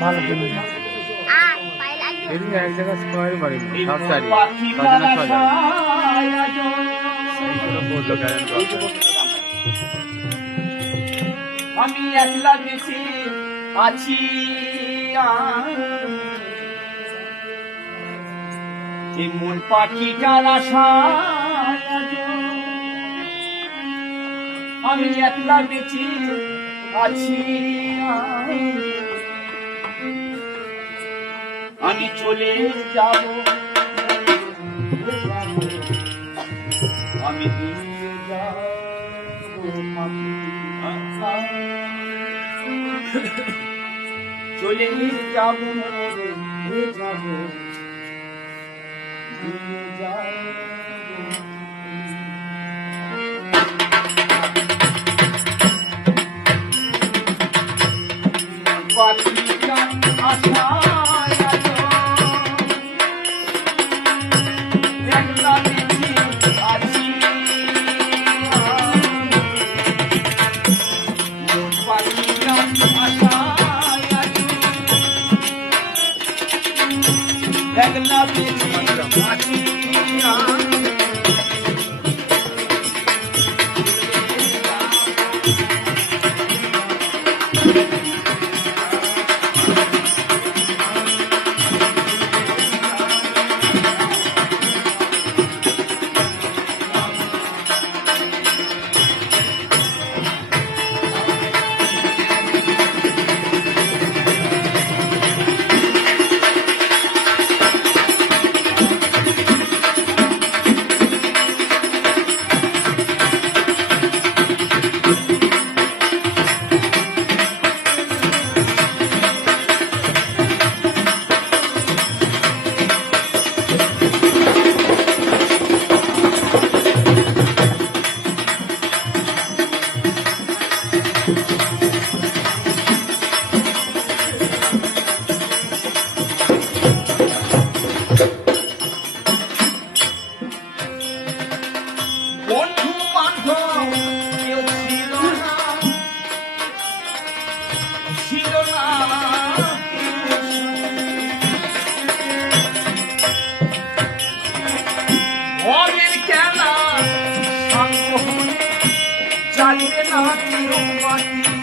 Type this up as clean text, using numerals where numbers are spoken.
ভালো করে এদিকে এক জায়গায় স্কোয়ার বাড়ি সব চারি আমি একলা বেঁচে আছি মন পাখিটার আশায় আমি একলা বেঁচে আছি আমি চলে যাব আমি দিয়ে যাব চলে যাব যাব দিয়ে যাব পাখিটা আশায় একলা বেঁচে আছি পাখিটা আশায় একলা বেঁচে আছি বন্ধু বান্ধব কেউ ছিল না ঘরের খেলা সাঙ্গ হলে চাইবে না কেউ বাকি